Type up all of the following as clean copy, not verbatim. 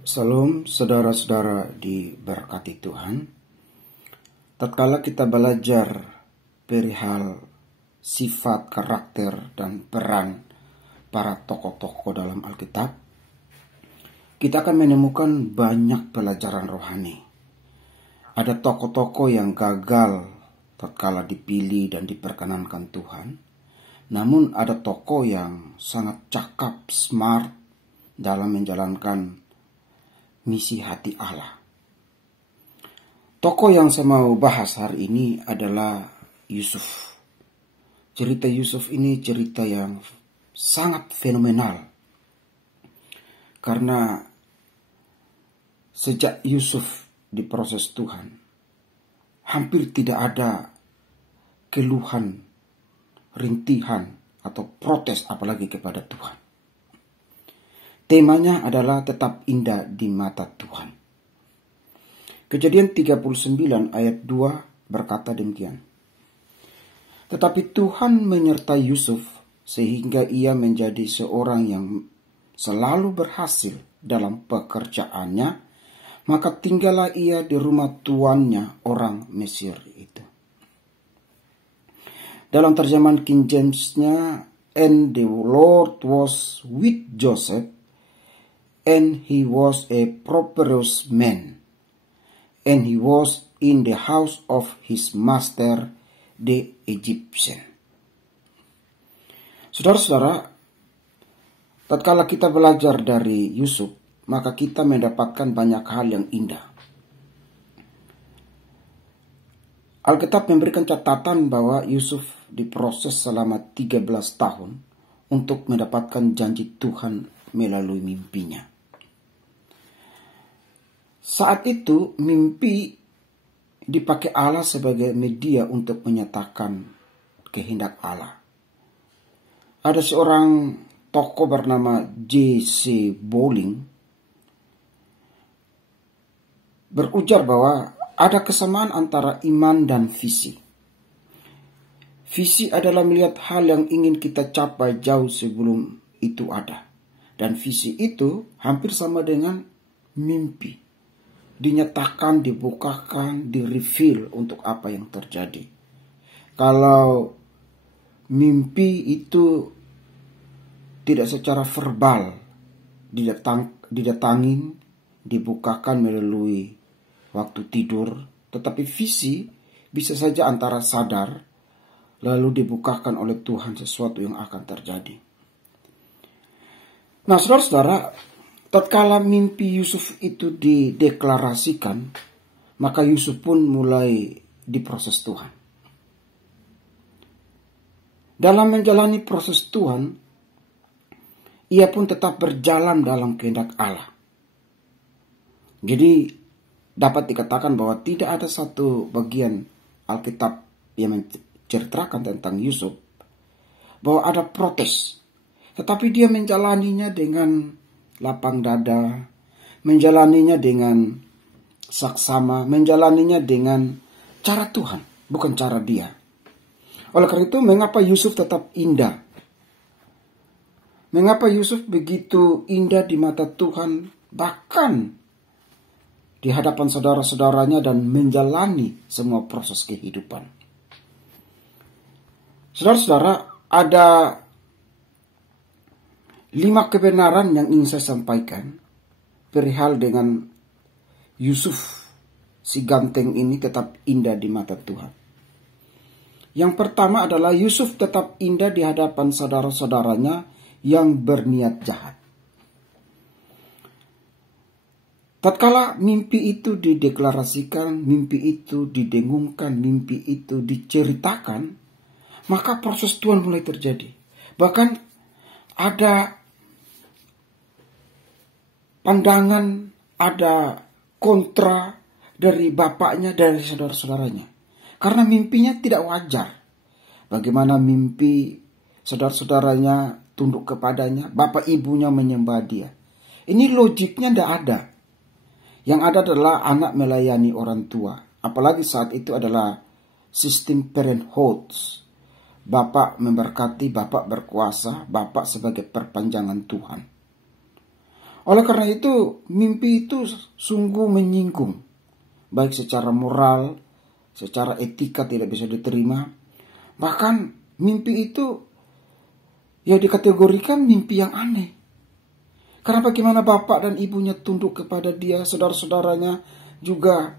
Salam saudara-saudara diberkati Tuhan. Tatkala kita belajar perihal sifat, karakter, dan peran para tokoh-tokoh dalam Alkitab, kita akan menemukan banyak pelajaran rohani. Ada tokoh-tokoh yang gagal tatkala dipilih dan diperkenankan Tuhan. Namun ada tokoh yang sangat cakap, smart dalam menjalankan misi hati Allah. Tokoh yang saya mau bahas hari ini adalah Yusuf. Cerita Yusuf ini cerita yang sangat fenomenal. Karena sejak Yusuf diproses Tuhan, hampir tidak ada keluhan, rintihan, atau protes apalagi kepada Tuhan. Temanya adalah tetap indah di mata Tuhan. Kejadian 39 ayat 2 berkata demikian. Tetapi Tuhan menyertai Yusuf sehingga ia menjadi seorang yang selalu berhasil dalam pekerjaannya, maka tinggallah ia di rumah tuannya orang Mesir itu. Dalam terjemahan King James-nya, and the Lord was with Joseph, and he was a prosperous man, and he was in the house of his master, the Egyptian. Saudara-saudara, tatkala kita belajar dari Yusuf, maka kita mendapatkan banyak hal yang indah. Alkitab memberikan catatan bahwa Yusuf diproses selama 13 tahun untuk mendapatkan janji Tuhan melalui mimpinya. Saat itu mimpi dipakai Allah sebagai media untuk menyatakan kehendak Allah. Ada seorang tokoh bernama J.C. Bowling berujar bahwa ada kesamaan antara iman dan visi. Visi adalah melihat hal yang ingin kita capai jauh sebelum itu ada. Dan visi itu hampir sama dengan mimpi. Dinyatakan, dibukakan, di-reveal untuk apa yang terjadi. Kalau mimpi itu tidak secara verbal didatangin, dibukakan melalui waktu tidur, tetapi visi bisa saja antara sadar lalu dibukakan oleh Tuhan sesuatu yang akan terjadi. Nah, saudara-saudara, tatkala mimpi Yusuf itu dideklarasikan, maka Yusuf pun mulai diproses Tuhan. Dalam menjalani proses Tuhan, ia pun tetap berjalan dalam kehendak Allah. Jadi dapat dikatakan bahwa tidak ada satu bagian Alkitab yang menceritakan tentang Yusuf bahwa ada protes. Tetapi dia menjalaninya dengan lapang dada, menjalaninya dengan saksama, menjalaninya dengan cara Tuhan, bukan cara dia. Oleh karena itu, mengapa Yusuf tetap indah? Mengapa Yusuf begitu indah di mata Tuhan, bahkan di hadapan saudara-saudaranya dan menjalani semua proses kehidupan. Saudara-saudara, ada 5 kebenaran yang ingin saya sampaikan perihal dengan Yusuf, si ganteng ini tetap indah di mata Tuhan. Yang pertama adalah Yusuf tetap indah di hadapan saudara-saudaranya yang berniat jahat. Tatkala mimpi itu dideklarasikan, mimpi itu didengungkan, mimpi itu diceritakan, maka proses Tuhan mulai terjadi. Bahkan ada pandangan, ada kontra dari bapaknya, dari saudara-saudaranya. Karena mimpinya tidak wajar. Bagaimana mimpi saudara-saudaranya tunduk kepadanya, bapak ibunya menyembah dia. Ini logiknya tidak ada. Yang ada adalah anak melayani orang tua. Apalagi saat itu adalah sistem parenthood. Bapak memberkati, bapak berkuasa, bapak sebagai perpanjangan Tuhan. Oleh karena itu, mimpi itu sungguh menyinggung. Baik secara moral, secara etika tidak bisa diterima. Bahkan mimpi itu ya dikategorikan mimpi yang aneh. Karena bagaimana bapak dan ibunya tunduk kepada dia, saudara-saudaranya juga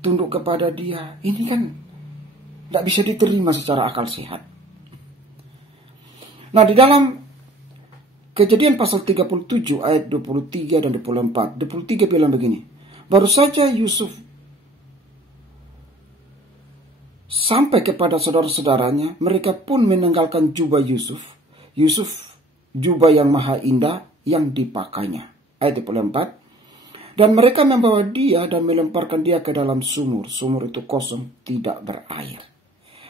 tunduk kepada dia. Ini kan tidak bisa diterima secara akal sehat. Nah, di dalam Kejadian pasal 37 ayat 23 dan 24. 23 bilang begini. Baru saja Yusuf sampai kepada saudara-saudaranya, mereka pun meninggalkan jubah Yusuf. Yusuf, jubah yang maha indah yang dipakainya. Ayat 24. Dan mereka membawa dia dan melemparkan dia ke dalam sumur. Sumur itu kosong, tidak berair.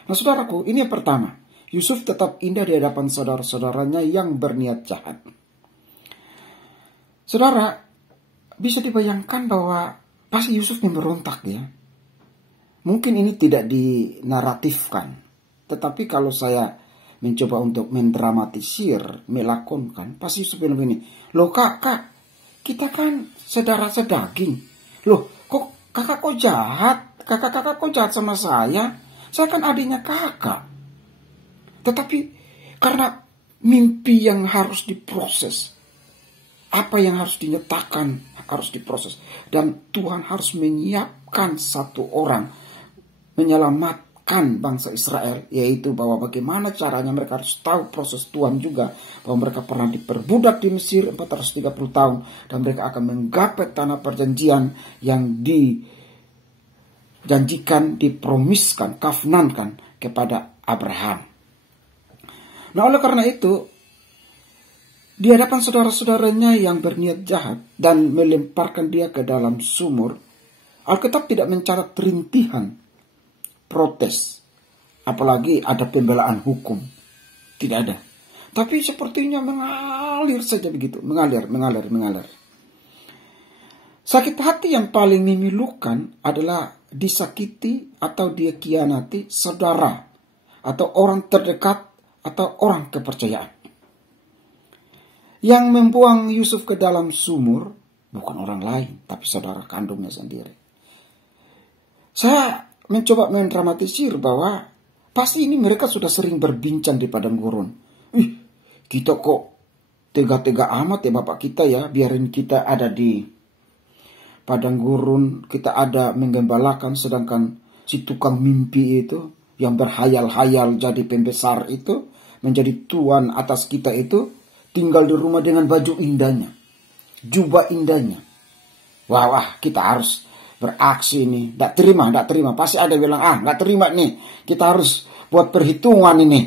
Nah, saudaraku, ini yang pertama. Yusuf tetap indah di hadapan saudara-saudaranya yang berniat jahat. Saudara, bisa dibayangkan bahwa pasti Yusuf memberontak ya. Mungkin ini tidak dinaratifkan. Tetapi kalau saya mencoba untuk mendramatisir, melakonkan, pasti Yusuf bilang begini. Loh kak, kita kan saudara sedaging. Loh, kok kakak kok jahat? Kakak kok jahat sama saya? Saya kan adiknya kakak. Tetapi karena mimpi yang harus diproses, apa yang harus dinyatakan harus diproses. Dan Tuhan harus menyiapkan satu orang menyelamatkan bangsa Israel. Yaitu bahwa bagaimana caranya mereka harus tahu proses Tuhan juga. Bahwa mereka pernah diperbudak di Mesir 430 tahun. Dan mereka akan menggapai tanah perjanjian yang dijanjikan, dipromiskan, kafnankan kepada Abraham. Nah, oleh karena itu, di hadapan saudara-saudaranya yang berniat jahat dan melemparkan dia ke dalam sumur, Alkitab tidak mencatat rintihan protes, apalagi ada pembelaan hukum. Tidak ada. Tapi sepertinya mengalir saja begitu, mengalir. Sakit hati yang paling memilukan adalah disakiti atau dikhianati saudara atau orang terdekat atau orang kepercayaan. Yang membuang Yusuf ke dalam sumur bukan orang lain, tapi saudara kandungnya sendiri. Saya mencoba mendramatisir bahwa pasti ini mereka sudah sering berbincang di padang gurun. Kita kok tega-tega amat ya bapak kita ya, biarin kita ada di padang gurun, kita ada menggembalakan, sedangkan si tukang mimpi itu yang berhayal-hayal jadi pembesar itu, menjadi tuan atas kita itu, tinggal di rumah dengan baju indahnya, jubah indahnya. Wah, kita harus beraksi nih. Nggak terima. Pasti ada yang bilang, nggak terima nih. Kita harus buat perhitungan ini.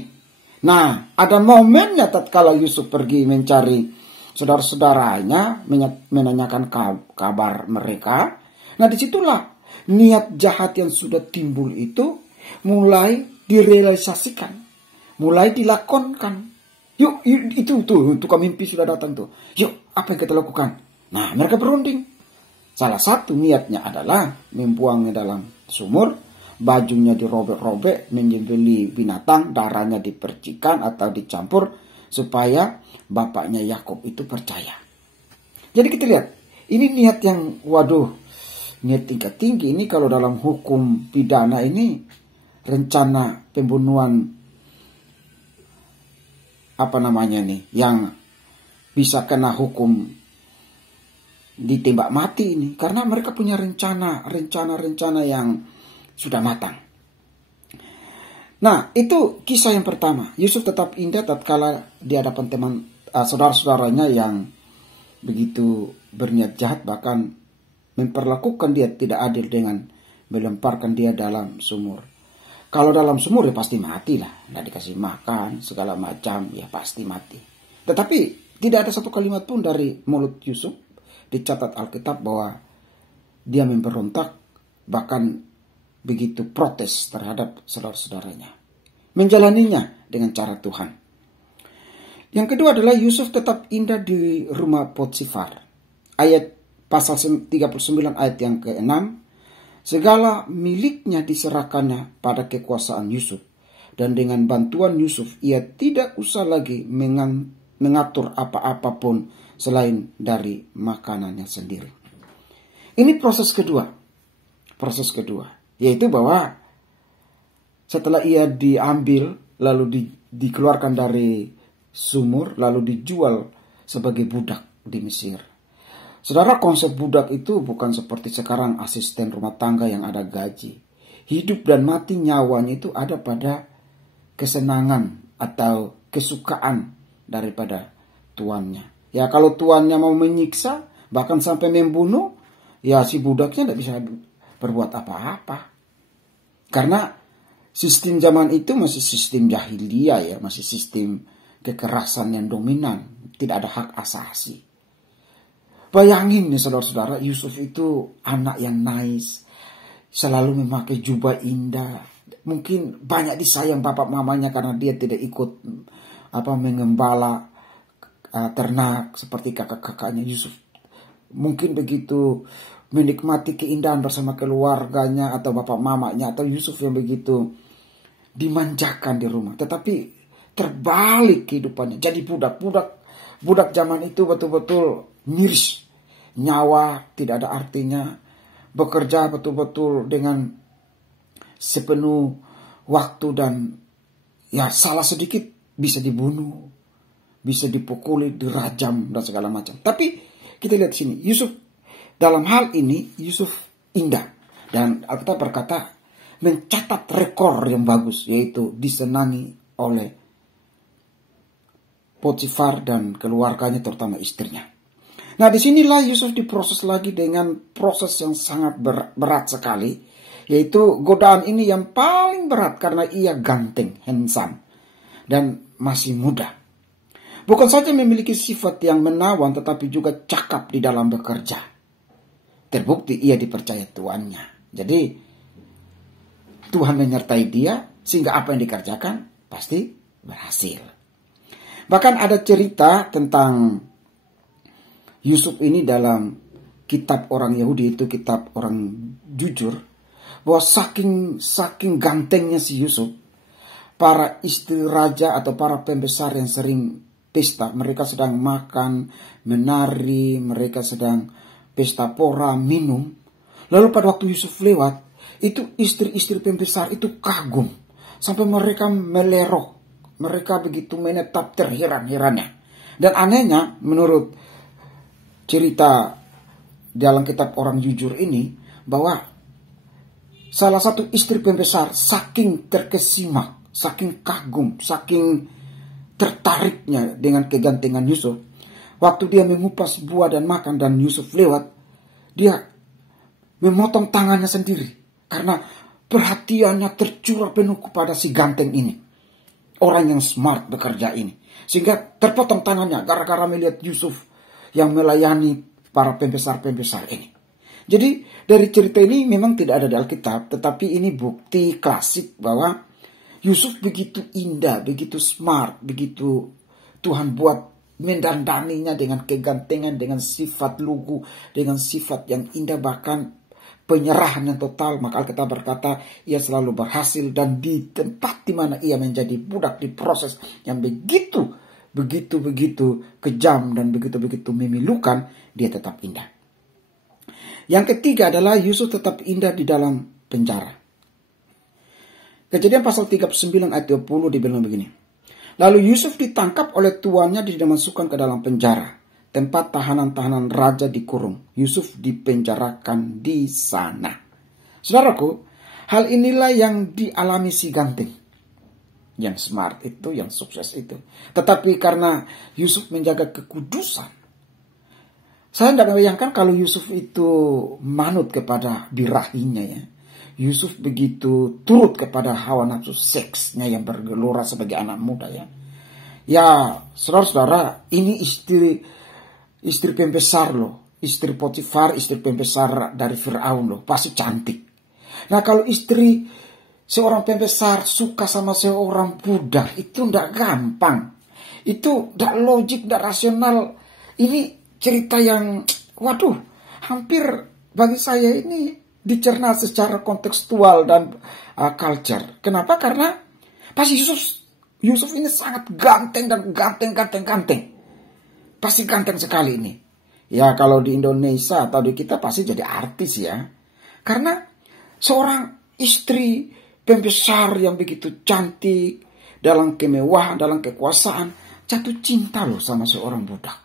Nah, ada momennya tatkala Yusuf pergi mencari saudara-saudaranya, menanyakan kabar mereka. Nah, disitulah niat jahat yang sudah timbul itu mulai direalisasikan. Mulai dilakonkan. Yuk, itu tuh tukang mimpi sudah datang tuh. Yuk, apa yang kita lakukan? Nah, mereka berunding. Salah satu niatnya adalah membuangnya dalam sumur, bajunya dirobek-robek, menyembelih binatang, darahnya dipercikan atau dicampur supaya bapaknya Yakub itu percaya. Jadi kita lihat, ini niat yang niat tingkat tinggi. Ini kalau dalam hukum pidana ini rencana pembunuhan yang bisa kena hukum ditembak mati ini, karena mereka punya rencana yang sudah matang. Nah, itu kisah yang pertama. Yusuf tetap indah tatkala di hadapan saudara-saudaranya yang begitu berniat jahat, bahkan memperlakukan dia tidak adil dengan melemparkan dia dalam sumur. Kalau dalam sumur ya pasti mati lah. Nggak dikasih makan, segala macam, ya pasti mati. Tetapi tidak ada satu kalimat pun dari mulut Yusuf dicatat Alkitab bahwa dia memberontak, bahkan begitu protes terhadap saudara-saudaranya. Menjalaninya dengan cara Tuhan. Yang kedua adalah Yusuf tetap indah di rumah Potifar. Ayat pasal 39 ayat yang ke-6. Segala miliknya diserahkannya pada kekuasaan Yusuf. Dan dengan bantuan Yusuf ia tidak usah lagi mengatur apa-apapun selain dari makanannya sendiri. Ini proses kedua. Proses kedua, yaitu bahwa setelah ia diambil, lalu dikeluarkan dari sumur, lalu dijual sebagai budak di Mesir. Saudara, konsep budak itu bukan seperti sekarang asisten rumah tangga yang ada gaji. Hidup dan mati nyawanya itu ada pada kesenangan atau kesukaan daripada tuannya. Ya, kalau tuannya mau menyiksa, bahkan sampai membunuh, ya si budaknya tidak bisa berbuat apa-apa. Karena sistem zaman itu masih sistem jahiliyah ya, masih sistem kekerasan yang dominan, tidak ada hak asasi. Bayangin nih saudara-saudara, Yusuf itu anak yang nice, selalu memakai jubah indah. Mungkin banyak disayang bapak mamanya karena dia tidak ikut mengembala ternak seperti kakak-kakaknya Yusuf. Mungkin begitu menikmati keindahan bersama keluarganya atau bapak mamanya atau Yusuf yang begitu dimanjakan di rumah. Tetapi terbalik kehidupannya, jadi budak zaman itu betul-betul miris, nyawa tidak ada artinya, bekerja betul-betul dengan sepenuh waktu dan ya salah sedikit bisa dibunuh, bisa dipukuli, dirajam dan segala macam. Tapi kita lihat sini, Yusuf dalam hal ini Yusuf indah, dan Alkitab berkata mencatat rekor yang bagus, yaitu disenangi oleh Potifar dan keluarganya, terutama istrinya. Nah, disinilah Yusuf diproses lagi dengan proses yang sangat berat sekali, yaitu godaan ini yang paling berat karena ia ganteng, handsome, dan masih muda. Bukan saja memiliki sifat yang menawan, tetapi juga cakap di dalam bekerja. Terbukti ia dipercaya tuannya. Jadi Tuhan menyertai dia sehingga apa yang dikerjakan pasti berhasil. Bahkan ada cerita tentang Yusuf ini dalam kitab orang Yahudi, itu kitab orang jujur, bahwa saking gantengnya si Yusuf, para istri raja atau para pembesar yang sering pesta, mereka sedang makan, menari, mereka sedang pesta pora, minum. Lalu pada waktu Yusuf lewat, itu istri-istri pembesar itu kagum. Sampai mereka melerok. Mereka begitu menetap terheran-herannya. Dan anehnya, menurut cerita dalam kitab orang jujur ini, bahwa salah satu istri pembesar saking terkesima, saking kagum, saking tertariknya dengan kegantengan Yusuf, waktu dia mengupas buah dan makan dan Yusuf lewat, dia memotong tangannya sendiri karena perhatiannya tercurah penuh kepada si ganteng ini, orang yang smart bekerja ini, sehingga terpotong tangannya gara-gara melihat Yusuf yang melayani para pembesar-pembesar ini. Jadi dari cerita ini memang tidak ada di Alkitab, tetapi ini bukti klasik bahwa Yusuf begitu indah, begitu smart, begitu Tuhan buat mendandaninya dengan kegantengan, dengan sifat lugu, dengan sifat yang indah, bahkan penyerahan yang total. Maka Alkitab berkata ia selalu berhasil, dan di tempat di mana ia menjadi budak, di proses yang begitu kejam dan begitu memilukan, dia tetap indah. Yang ketiga adalah Yusuf tetap indah di dalam penjara. Kejadian pasal 39 ayat 20 dibilang begini. Lalu Yusuf ditangkap oleh tuannya dan dimasukkan ke dalam penjara, tempat tahanan-tahanan raja dikurung. Yusuf dipenjarakan di sana. Saudaraku, hal inilah yang dialami si ganteng, yang smart itu, yang sukses itu. Tetapi karena Yusuf menjaga kekudusan, saya tidak membayangkan kalau Yusuf itu manut kepada birahinya ya. Yusuf begitu turut kepada hawa nafsu seksnya yang bergelora sebagai anak muda ya. Ya, saudara-saudara, ini istri pembesar loh. Istri Potifar, istri pembesar dari Firaun loh. Pasti cantik. Nah, kalau istri seorang pembesar suka sama seorang budak, itu tidak gampang. Itu tidak logik, tidak rasional. Ini cerita yang, waduh, hampir bagi saya ini dicerna secara kontekstual dan culture. Kenapa? Karena pasti Yusuf Yusuf ini sangat ganteng dan ganteng. Pasti ganteng sekali ini. Ya kalau di Indonesia atau di kita pasti jadi artis ya. Karena seorang istri pembesar yang begitu cantik, dalam kemewahan, dalam kekuasaan, jatuh cinta loh sama seorang budak.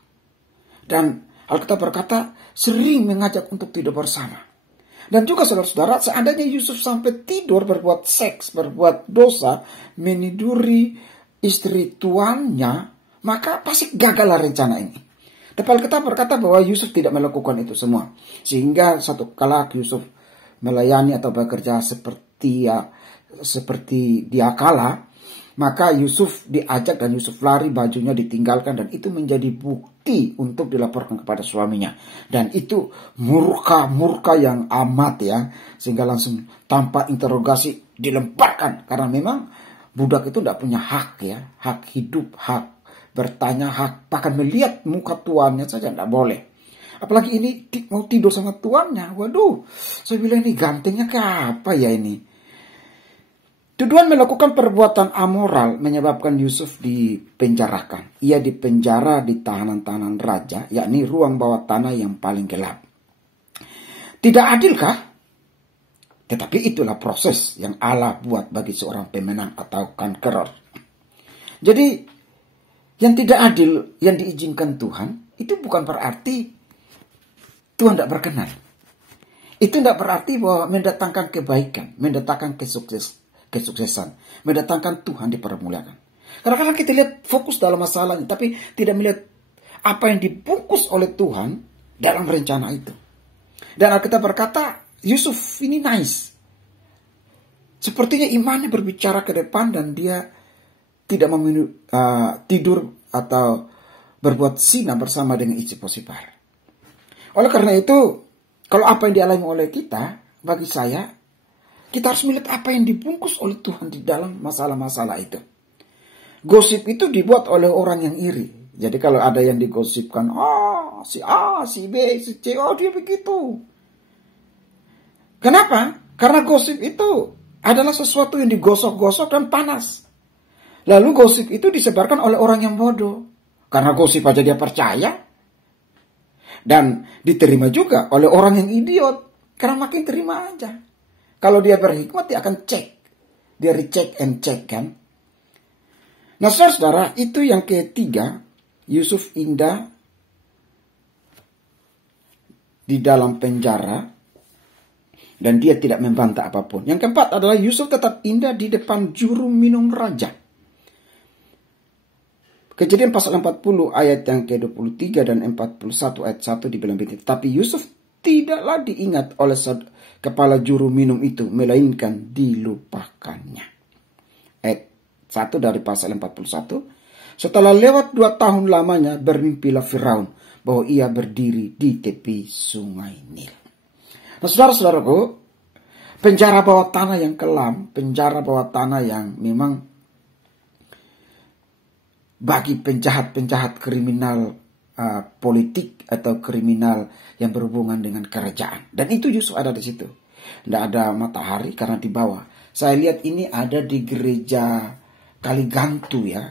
Dan Alkitab berkata sering mengajak untuk tidur bersama. Dan juga saudara-saudara, seandainya Yusuf sampai tidur berbuat seks, berbuat dosa, meniduri istri tuannya, maka pasti gagallah rencana ini. Tapi Alkitab berkata bahwa Yusuf tidak melakukan itu semua. Sehingga satu kala Yusuf melayani atau bekerja seperti dia kala, maka Yusuf diajak dan Yusuf lari, bajunya ditinggalkan, dan itu menjadi bukti untuk dilaporkan kepada suaminya. Dan itu murka yang amat ya, sehingga langsung tanpa interogasi dilemparkan. Karena memang budak itu tidak punya hak ya, hak hidup, hak bertanya, hak bahkan melihat muka tuannya saja tidak boleh. Apalagi ini mau tidur sama tuannya. Waduh, saya bilang ini gantengnya ke apa ya ini. Tuduhan melakukan perbuatan amoral menyebabkan Yusuf dipenjarakan. Ia dipenjara di tahanan-tahanan raja, yakni ruang bawah tanah yang paling gelap. Tidak adilkah? Tetapi itulah proses yang Allah buat bagi seorang pemenang atau conqueror. Jadi, yang tidak adil yang diizinkan Tuhan, itu bukan berarti Tuhan tidak berkenan. Itu tidak berarti bahwa mendatangkan kebaikan, mendatangkan kesuksesan, mendatangkan Tuhan dipermuliakan. Kadang-kadang kita lihat fokus dalam masalahnya, tapi tidak melihat apa yang dibungkus oleh Tuhan dalam rencana itu. Dan Alkitab berkata, Yusuf ini nice. Sepertinya imannya berbicara ke depan dan dia tidak tidur atau berbuat zina bersama dengan istri Potifar. Oleh karena itu, kalau apa yang dialami oleh kita, bagi saya, kita harus melihat apa yang dibungkus oleh Tuhan di dalam masalah-masalah itu. Gosip itu dibuat oleh orang yang iri. Jadi kalau ada yang digosipkan, si A, si B, si C, dia begitu. Kenapa? Karena gosip itu adalah sesuatu yang digosok-gosok dan panas. Lalu gosip itu disebarkan oleh orang yang bodoh. Karena gosip aja dia percaya. Dan diterima juga oleh orang yang idiot. Karena makin terima aja. Kalau dia berhikmat, dia akan cek. Dia recheck and check kan. Nah saudara, itu yang ketiga. Yusuf indah di dalam penjara. Dan dia tidak membantah apapun. Yang keempat adalah Yusuf tetap indah di depan juru minum raja. Kejadian pasal 40 ayat yang ke-23 dan 41 ayat 1 dibilang begitu. Tapi Yusuf tidaklah diingat oleh kepala juru minum itu, melainkan dilupakannya. Ayat 1 dari pasal 41. Setelah lewat 2 tahun lamanya, bermimpilah Firaun bahwa ia berdiri di tepi sungai Nil. Nah saudara-saudaraku, penjara bawah tanah yang kelam, penjara bawah tanah yang memang bagi penjahat-penjahat kriminal politik atau kriminal yang berhubungan dengan kerajaan. Dan itu Yusuf ada di situ. Tidak ada matahari karena di bawah. Saya lihat ini ada di gereja Kaligantu ya,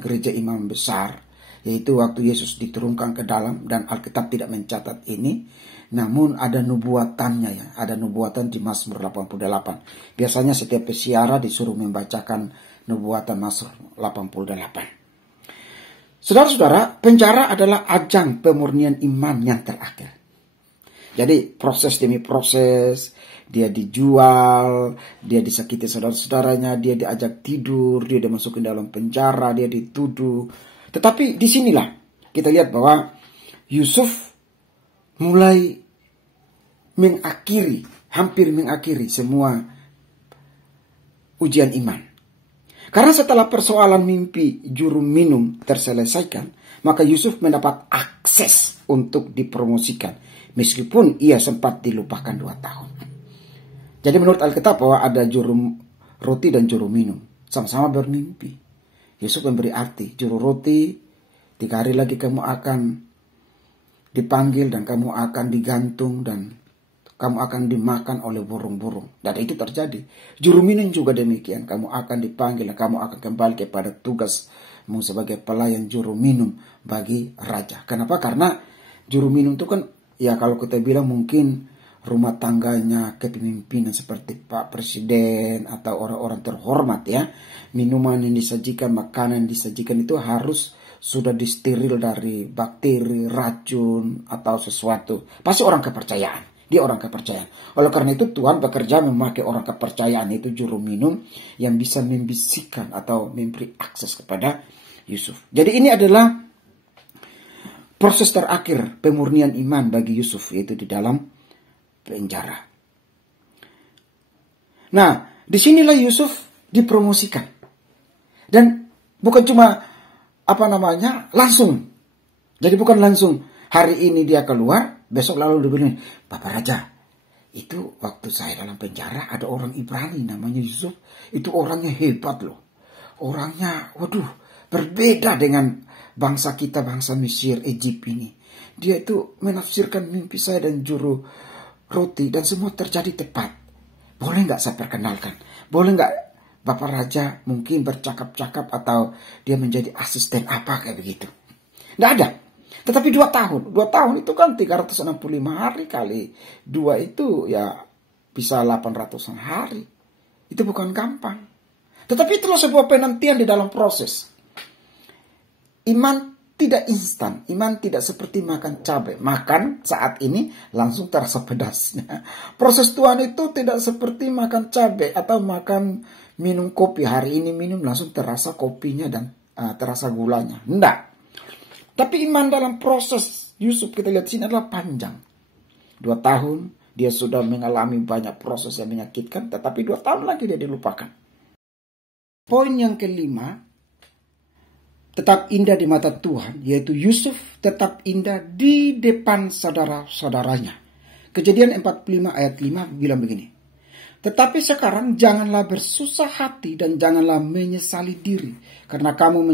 gereja imam besar. Yaitu waktu Yesus diturunkan ke dalam dan Alkitab tidak mencatat ini. Namun ada nubuatannya ya, ada nubuatan di Mazmur 88. Biasanya setiap pesiara disuruh membacakan nubuatan Mazmur 88. Saudara-saudara, penjara adalah ajang pemurnian iman yang terakhir. Jadi proses demi proses, dia dijual, dia disakiti saudara-saudaranya, dia diajak tidur, dia dimasukin dalam penjara, dia dituduh. Tetapi disinilah kita lihat bahwa Yusuf mulai hampir mengakhiri semua ujian iman. Karena setelah persoalan mimpi juru minum terselesaikan, maka Yusuf mendapat akses untuk dipromosikan. Meskipun ia sempat dilupakan 2 tahun. Jadi menurut Alkitab bahwa ada juru roti dan juru minum. Sama-sama bermimpi. Yusuf memberi arti. Juru roti, 3 hari lagi kamu akan dipanggil dan kamu akan digantung dan kamu akan dimakan oleh burung-burung. Dan itu terjadi. Juru minum juga demikian. Kamu akan dipanggil dan kamu akan kembali kepada tugasmu sebagai pelayan juru minum bagi raja. Kenapa? Karena juru minum itu kan, ya kalau kita bilang mungkin rumah tangganya kepemimpinan seperti Pak Presiden atau orang-orang terhormat ya. Minuman yang disajikan, makanan yang disajikan itu harus sudah disteril dari bakteri, racun atau sesuatu. Pasti orang kepercayaan. Dia orang kepercayaan. Oleh karena itu Tuhan bekerja memakai orang kepercayaan, itu juru minum yang bisa membisikkan atau memberi akses kepada Yusuf. Jadi ini adalah proses terakhir pemurnian iman bagi Yusuf, yaitu di dalam penjara. Nah, disinilah Yusuf dipromosikan. Dan bukan cuma langsung. Jadi bukan langsung hari ini dia keluar, besok lalu dia bilang, Bapak Raja, itu waktu saya dalam penjara ada orang Ibrani namanya Yusuf. Itu orangnya hebat loh. Orangnya, berbeda dengan bangsa kita, bangsa Mesir, Egypt ini. Dia itu menafsirkan mimpi saya dan juru roti dan semua terjadi tepat. Boleh nggak saya perkenalkan? Boleh nggak Bapak Raja mungkin bercakap-cakap atau dia menjadi asisten apa kayak begitu? Nggak ada. Tetapi 2 tahun. 2 tahun itu kan 365 hari kali 2 itu ya bisa 800 hari. Itu bukan gampang. Tetapi itulah sebuah penantian di dalam proses. Iman tidak instan. Iman tidak seperti makan cabai. Makan saat ini langsung terasa pedasnya. Proses Tuhan itu tidak seperti makan cabai atau minum kopi. Hari ini minum langsung terasa kopinya dan terasa gulanya. Tidak. Tapi iman dalam proses Yusuf kita lihat sini adalah panjang. 2 tahun dia sudah mengalami banyak proses yang menyakitkan. Tetapi 2 tahun lagi dia dilupakan. Poin yang kelima, tetap indah di mata Tuhan, yaitu Yusuf tetap indah di depan saudara-saudaranya. Kejadian 45 ayat 5 bilang begini. Tetapi sekarang janganlah bersusah hati dan janganlah menyesali diri, karena kamu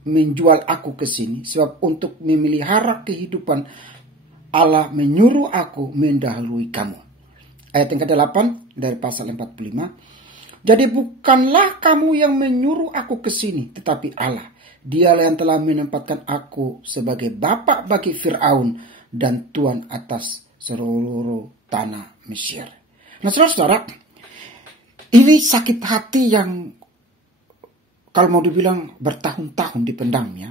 menjual aku ke sini, sebab untuk memelihara kehidupan Allah menyuruh aku mendahului kamu. Ayat yang ke-8 dari pasal 45. Jadi bukanlah kamu yang menyuruh aku ke sini, tetapi Allah. Dialah yang telah menempatkan aku sebagai bapa bagi Firaun dan tuan atas seluruh tanah Mesir. Nah, saudara-saudara, ini sakit hati yang kalau mau dibilang bertahun-tahun dipendamnya.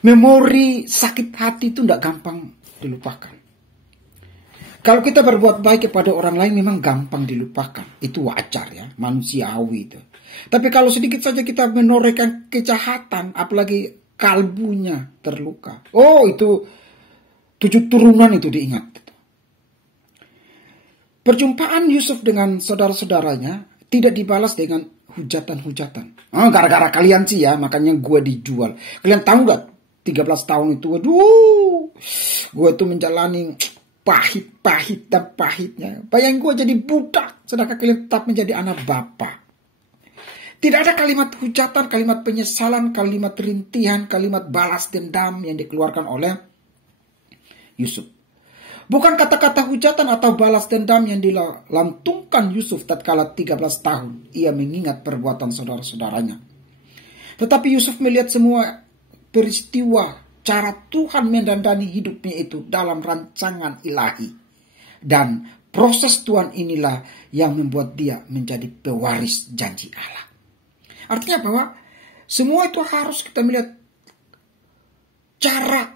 Memori sakit hati itu tidak gampang dilupakan. Kalau kita berbuat baik kepada orang lain memang gampang dilupakan. Itu wajar ya, manusiawi itu. Tapi kalau sedikit saja kita menorehkan kejahatan, apalagi kalbunya terluka. Oh, itu 7 turunan itu diingat. Perjumpaan Yusuf dengan saudara-saudaranya tidak dibalas dengan hujatan-hujatan. Gara-gara kalian sih ya, makanya gue dijual. Kalian tahu gak? 13 tahun itu, gue tuh menjalani pahit dan pahitnya. Bayangin gue jadi budak, sedangkan kalian tetap menjadi anak bapa. Tidak ada kalimat hujatan, kalimat penyesalan, kalimat rintihan, kalimat balas dendam yang dikeluarkan oleh Yusuf. Bukan kata-kata hujatan atau balas dendam yang dilantungkan Yusuf tatkala 13 tahun. Ia mengingat perbuatan saudara-saudaranya. Tetapi Yusuf melihat semua peristiwa, cara Tuhan mendandani hidupnya itu dalam rancangan ilahi. Dan proses Tuhan inilah yang membuat dia menjadi pewaris janji Allah. Artinya bahwa semua itu harus kita melihat cara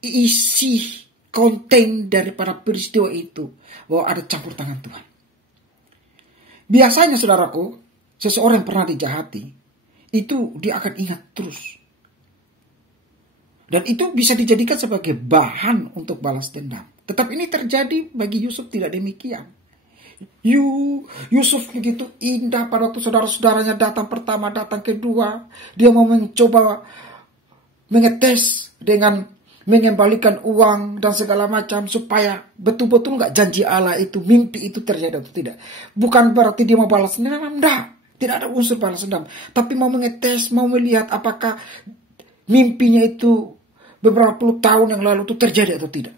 isi konten daripada peristiwa itu, bahwa ada campur tangan Tuhan. Biasanya saudaraku, seseorang yang pernah dijahati, itu dia akan ingat terus. Dan itu bisa dijadikan sebagai bahan untuk balas dendam. Tetapi ini terjadi bagi Yusuf tidak demikian. Yusuf begitu indah pada waktu saudara-saudaranya datang pertama, datang kedua. Dia mau mencoba mengetes dengan mengembalikan uang dan segala macam supaya betul-betul nggak janji Allah itu, mimpi itu terjadi atau tidak. Bukan berarti dia mau balas dendam, enggak. Tidak ada unsur balas dendam. Tapi mau mengetes, mau melihat apakah mimpinya itu beberapa puluh tahun yang lalu itu terjadi atau tidak.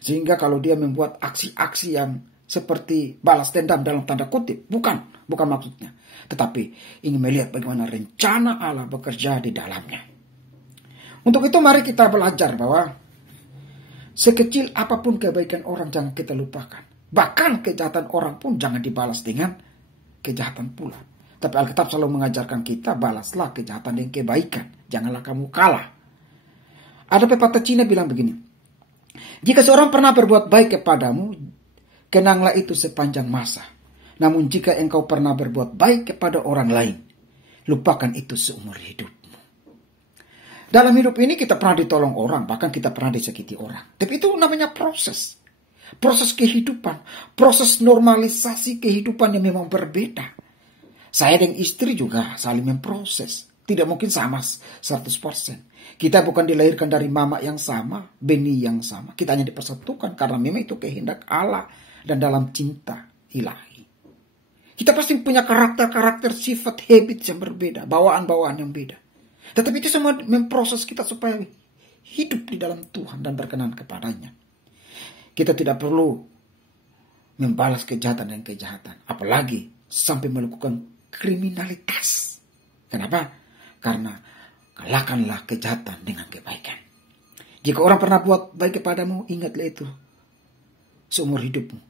Sehingga kalau dia membuat aksi-aksi yang seperti balas dendam dalam tanda kutip, bukan maksudnya. Tetapi ingin melihat bagaimana rencana Allah bekerja di dalamnya. Untuk itu mari kita belajar bahwa sekecil apapun kebaikan orang jangan kita lupakan. Bahkan kejahatan orang pun jangan dibalas dengan kejahatan pula. Tapi Alkitab selalu mengajarkan kita, balaslah kejahatan dengan kebaikan. Janganlah kamu kalah. Ada pepatah Cina bilang begini, jika seorang pernah berbuat baik kepadamu, kenanglah itu sepanjang masa. Namun jika engkau pernah berbuat baik kepada orang lain, lupakan itu seumur hidupmu. Dalam hidup ini kita pernah ditolong orang, bahkan kita pernah disakiti orang. Tapi itu namanya proses. Proses kehidupan, proses normalisasi kehidupan yang memang berbeda. Saya dan istri juga saling memproses. Tidak mungkin sama 100%. Kita bukan dilahirkan dari mama yang sama, benih yang sama. Kita hanya dipersatukan karena memang itu kehendak Allah dan dalam cinta ilahi. Kita pasti punya karakter-karakter, sifat, habit yang berbeda, bawaan-bawaan yang beda. Tetapi itu semua memproses kita supaya hidup di dalam Tuhan dan berkenan kepadanya. Kita tidak perlu membalas kejahatan dan kejahatan. Apalagi sampai melakukan kriminalitas. Kenapa? Karena kalahkanlah kejahatan dengan kebaikan. Jika orang pernah buat baik kepadamu, ingatlah itu seumur hidupmu.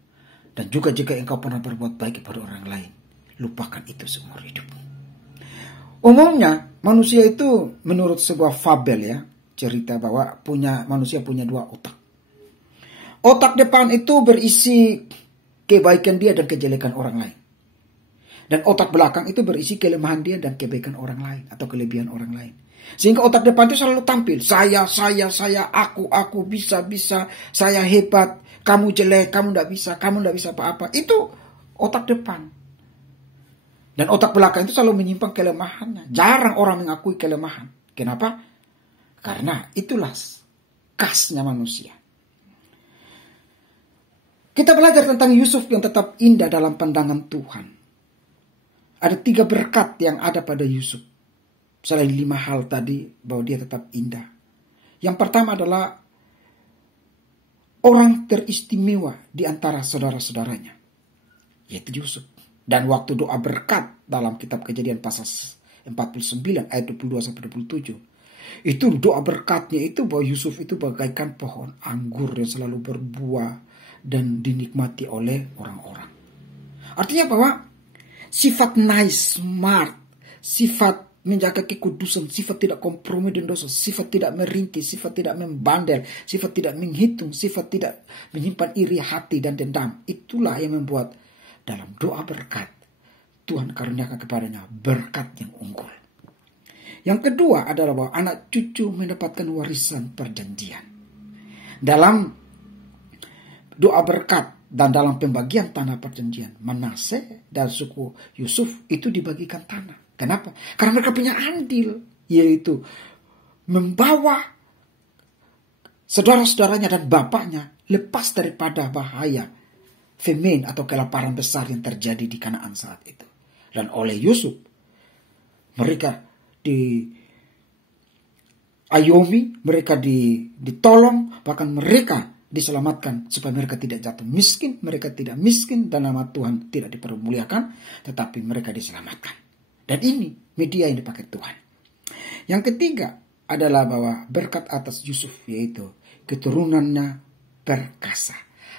Dan juga jika engkau pernah berbuat baik kepada orang lain, lupakan itu seumur hidupmu. Umumnya manusia itu menurut sebuah fabel ya, cerita bahwa manusia punya dua otak. Otak depan itu berisi kebaikan dia dan kejelekan orang lain. Dan otak belakang itu berisi kelemahan dia dan kebaikan orang lain atau kelebihan orang lain. Sehingga otak depan itu selalu tampil. Saya, aku, bisa, saya hebat, kamu jelek, kamu tidak bisa apa-apa. Itu otak depan. Dan otak belakang itu selalu menyimpan kelemahannya. Jarang orang mengakui kelemahan. Kenapa? Karena itulah khasnya manusia. Kita belajar tentang Yusuf yang tetap indah dalam pandangan Tuhan. Ada 3 berkat yang ada pada Yusuf. Selain 5 hal tadi bahwa dia tetap indah. Yang pertama adalah orang teristimewa di antara saudara-saudaranya. Yaitu Yusuf. Dan waktu doa berkat dalam kitab Kejadian pasal 49 ayat 22-27. Itu doa berkatnya itu bahwa Yusuf itu bagaikan pohon anggur yang selalu berbuah dan dinikmati oleh orang-orang. Artinya bahwa sifat nice, smart, sifat menjaga kekudusan, sifat tidak kompromi dan dosa, sifat tidak merintih, sifat tidak membandel, sifat tidak menghitung, sifat tidak menyimpan iri hati dan dendam. Itulah yang membuat dalam doa berkat Tuhan karuniakan kepadanya berkat yang unggul. Yang kedua adalah bahwa anak cucu mendapatkan warisan perjanjian. Dalam doa berkat dan dalam pembagian tanah perjanjian, Manase dan suku Yusuf itu dibagikan tanah. Kenapa? Karena mereka punya andil, yaitu membawa saudara-saudaranya dan bapaknya lepas daripada bahaya famine atau kelaparan besar yang terjadi di Kanaan saat itu. Dan oleh Yusuf, mereka diayomi, mereka ditolong, bahkan mereka diselamatkan supaya mereka tidak jatuh miskin, mereka tidak miskin dan nama Tuhan tidak dipermuliakan, tetapi mereka diselamatkan. Dan ini media yang dipakai Tuhan. Yang ketiga adalah bahwa berkat atas Yusuf, yaitu keturunannya perkasa.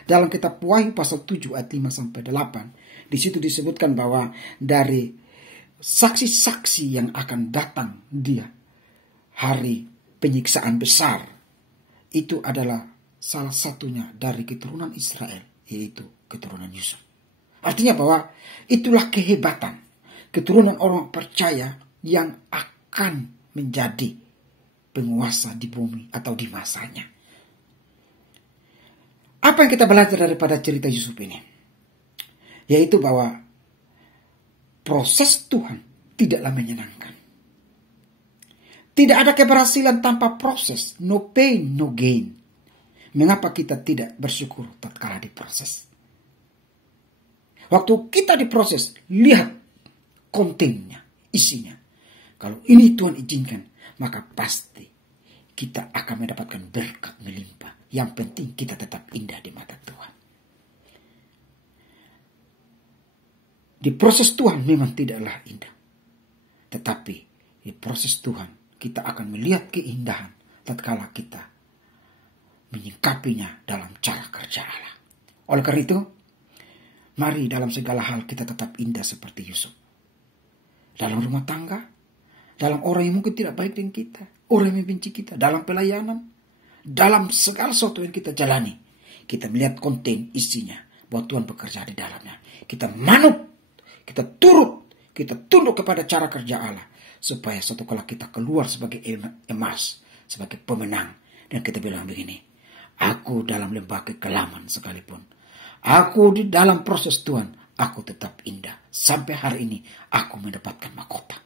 Dalam kitab Wahyu pasal 7 ayat 5-8, di situ disebutkan bahwa dari saksi-saksi yang akan datang dia hari penyiksaan besar, itu adalah salah satunya dari keturunan Israel, yaitu keturunan Yusuf. Artinya bahwa itulah kehebatan keturunan orang percaya yang akan menjadi penguasa di bumi atau di masanya. Apa yang kita belajar daripada cerita Yusuf ini? Yaitu bahwa proses Tuhan tidaklah menyenangkan. Tidak ada keberhasilan tanpa proses. No pain, no gain. Mengapa kita tidak bersyukur tatkala diproses? Waktu kita diproses, lihat kontennya, isinya. Kalau ini Tuhan izinkan, maka pasti kita akan mendapatkan berkat melimpah. Yang penting kita tetap indah di mata Tuhan. Di proses Tuhan memang tidaklah indah. Tetapi di proses Tuhan kita akan melihat keindahan tatkala kita menyingkapinya dalam cara kerja Allah. Oleh karena itu, mari dalam segala hal kita tetap indah seperti Yusuf. Dalam rumah tangga, dalam orang yang mungkin tidak baik dengan kita, orang yang membenci kita, dalam pelayanan, dalam segala sesuatu yang kita jalani, kita melihat konten isinya bahwa Tuhan bekerja di dalamnya. Kita manut, kita turut, kita tunduk kepada cara kerja Allah, supaya suatu kala kita keluar sebagai emas, sebagai pemenang, dan kita bilang begini, aku dalam lembah kekelaman sekalipun, aku di dalam proses Tuhan, aku tetap indah. Sampai hari ini aku mendapatkan mahkota.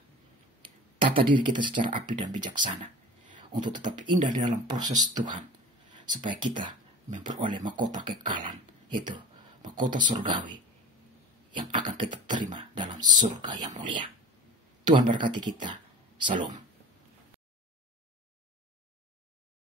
Tata diri kita secara api dan bijaksana untuk tetap indah di dalam proses Tuhan, supaya kita memperoleh mahkota kekalan, yaitu mahkota surgawi yang akan kita terima dalam surga yang mulia. Tuhan berkati kita. Salam.